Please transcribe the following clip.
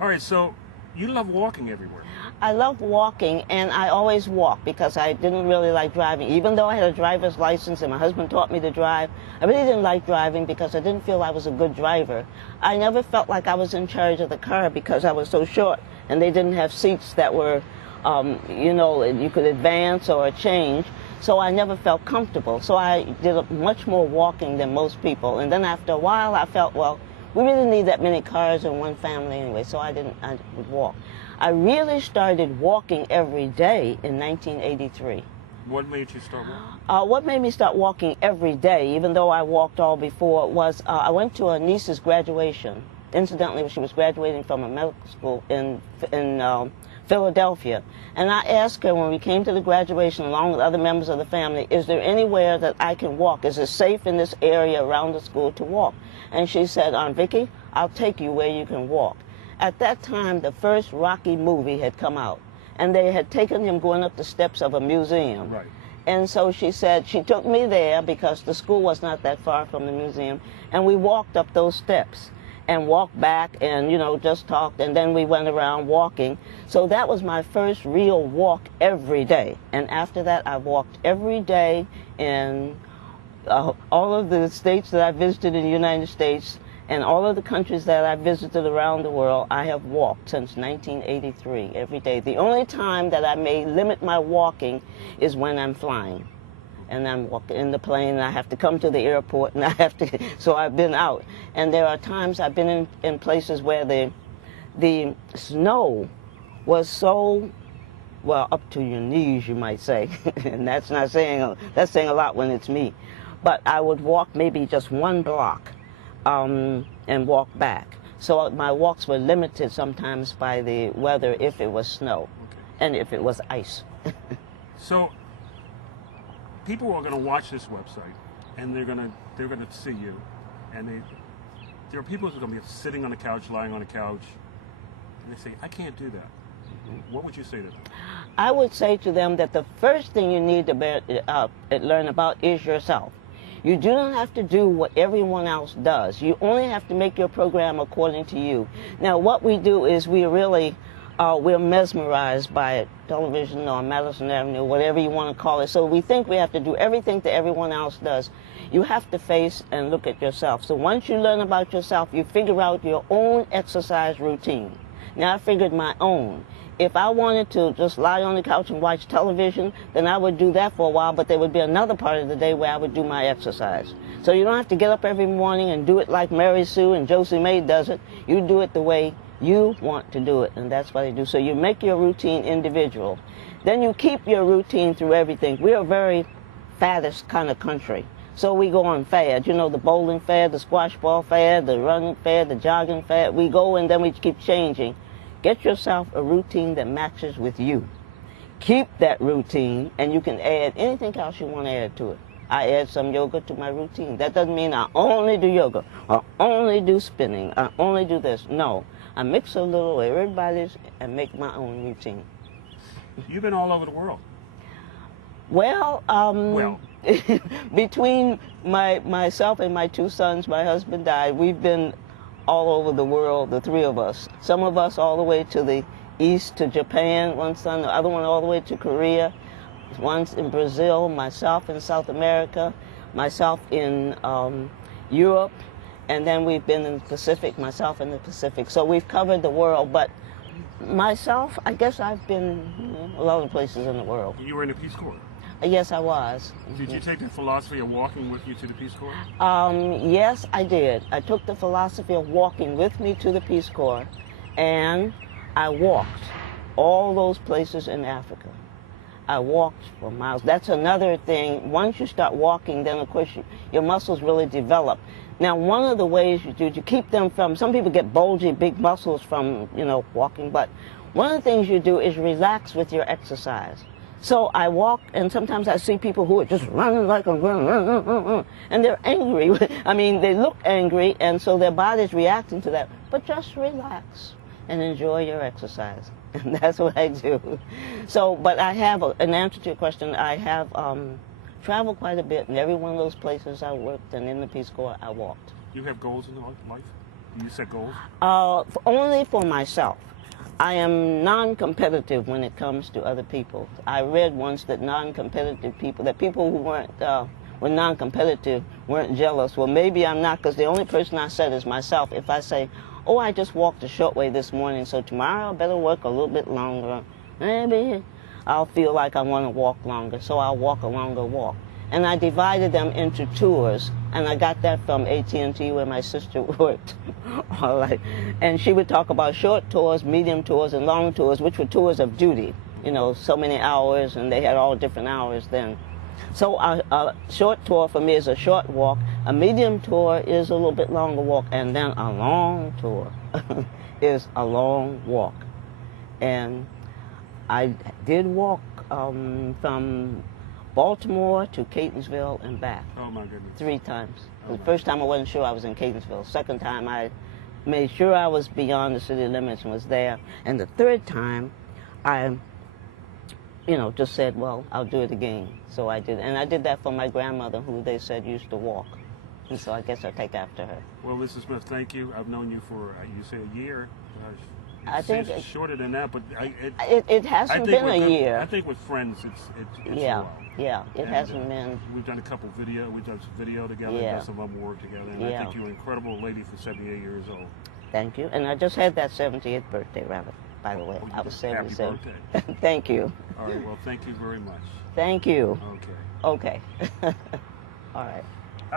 All right, so you love walking everywhere. I love walking, and I always walk because I didn't really like driving. Even though I had a driver's license and my husband taught me to drive, I really didn't like driving because I didn't feel I was a good driver. I never felt like I was in charge of the car because I was so short and they didn't have seats that were, you could advance or change. So I never felt comfortable. So I did much more walking than most people. And then after a while, I felt, well, we really need that many cars in one family anyway, so I would walk. I really started walking every day in 1983. What made you start walking? What made me start walking every day, even though I walked all before, was I went to a niece's graduation. Incidentally, she was graduating from a medical school in Philadelphia. And I asked her when we came to the graduation, along with other members of the family, is there anywhere that I can walk? Is it safe in this area around the school to walk? And she said, Aunt Vicky, I'll take you where you can walk. At that time, the first Rocky movie had come out, and they had taken him going up the steps of a museum. Right. And so she said, she took me there because the school was not that far from the museum, and we walked up those steps and walked back and, just talked, and then we went around walking. So that was my first real walk every day. And after that, I walked every day in all of the states that I visited in the United States and all of the countries that I visited around the world. I have walked since 1983 every day. The only time that I may limit my walking is when I'm flying. And I'm walking in the plane, and I have to come to the airport, and so I've been out. And there are times I've been in places where the snow was so, well, up to your knees, you might say. And that's saying a lot when it's me. But I would walk maybe just one block and walk back. So my walks were limited sometimes by the weather if it was snow and if it was ice. So people are going to watch this website, and they're going to see you, and there are people who are going to be sitting on the couch, lying on the couch, and they say, I can't do that. What would you say to them? I would say to them that the first thing you need to learn about is yourself. You do not have to do what everyone else does. You only have to make your program according to you. Now, what we do is we're mesmerized by television or Madison Avenue, whatever you want to call it. So we think we have to do everything that everyone else does. You have to face and look at yourself. So once you learn about yourself, you figure out your own exercise routine. Now, I figured my own. If I wanted to just lie on the couch and watch television, then I would do that for a while, but there would be another part of the day where I would do my exercise. So you don't have to get up every morning and do it like Mary Sue and Josie May does it. You do it the way you want to do it, and that's what I do. So you make your routine individual. Then you keep your routine through everything. We're a very faddist kind of country. So we go on fads, the bowling fad, the squash ball fad, the running fad, the jogging fad. We go and then we keep changing. Get yourself a routine that matches with you. Keep that routine, and you can add anything else you want to add to it. I add some yoga to my routine. That doesn't mean I only do yoga, or only do spinning, or only do this. No, I mix a little of everybody's and make my own routine. You've been all over the world. Well, between myself and my two sons, my husband died, we've been all over the world, the three of us. Some of us all the way to the east, to Japan, one son, the other one all the way to Korea, one's in Brazil, myself in South America, myself in Europe, and then we've been in the Pacific, myself in the Pacific. So we've covered the world, but myself, I guess I've been a lot of places in the world. You were in the Peace Corps? Yes, I was. Did you take the philosophy of walking with you to the Peace Corps? Yes, I did. I took the philosophy of walking with me to the Peace Corps, and I walked all those places in Africa. I walked for miles. That's another thing. Once you start walking, then of course your muscles really develop. Now, one of the ways you do to keep them from, some people get bulgy, big muscles from, walking, but one of the things you do is relax with your exercise. So I walk, and sometimes I see people who are just running like a and they're angry. I mean, they look angry, and so their body's reacting to that. But just relax and enjoy your exercise. And that's what I do. So, but I have, an answer to your question, I have traveled quite a bit, and every one of those places I worked and in the Peace Corps, I walked. You have goals in life? You set goals? Only for myself. I am non-competitive when it comes to other people. I read once that non-competitive people, that people who were non-competitive weren't jealous. Well, maybe I'm not, because the only person I set is myself. If I say, oh, I just walked a short way this morning, so tomorrow I better work a little bit longer, maybe I'll feel like I want to walk longer, so I'll walk a longer walk. And I divided them into tours, and I got that from AT&T where my sister worked. All right. And she would talk about short tours, medium tours, and long tours, which were tours of duty. You know, so many hours, and they had all different hours then. So a short tour for me is a short walk. A medium tour is a little bit longer walk, and then a long tour is a long walk. And I did walk from Baltimore to Catonsville and back. Oh, my goodness. 3 times. Oh, The first time I wasn't sure I was in Catonsville. Second time I made sure I was beyond the city limits and was there. And the third time I, just said, well, I'll do it again. So I did. And I did that for my grandmother, who they said used to walk. And so I guess I'll take after her. Well, Mrs. Smith, thank you. I've known you for, you say a year. I think it's shorter than that, but it hasn't been a year. I think with friends, it's yeah, a while. yeah, it hasn't been. We've done a couple video. We've done some video together. Yeah. Done some other work together. And Yeah. I think you're an incredible lady for 78 years old. Thank you. And I just had that 78th birthday, rather. By the way, I was Happy 77. birthday. Thank you. All right. Well, thank you very much. Thank you. Okay. Okay. All right.